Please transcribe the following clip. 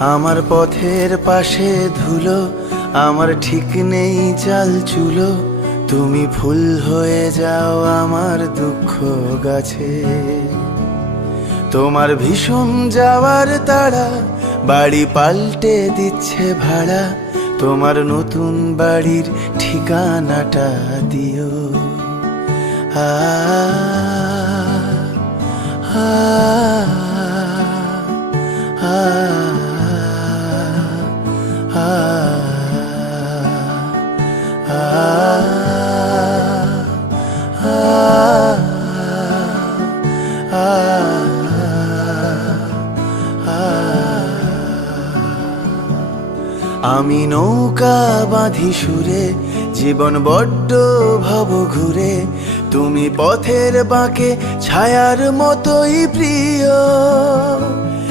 আমার পথের পাশে ধুলো, আমার ঠিক নেই চাল চুলো, তুমি ফুল হয়ে যাও আমার দুঃখ গাছে। তোমার ভীষণ যাওয়ার তাড়া বাড়ি পাল্টে দিচ্ছে ভাড়া, তোমার নতুন বাড়ির ঠিকানাটা দিও। আ আ আ আমি নৌকা বাঁধি সুরে, জীবন বড্ড ভব ঘুরে, তুমি পথের বাঁকে ছায়ার মতোই প্রিয়।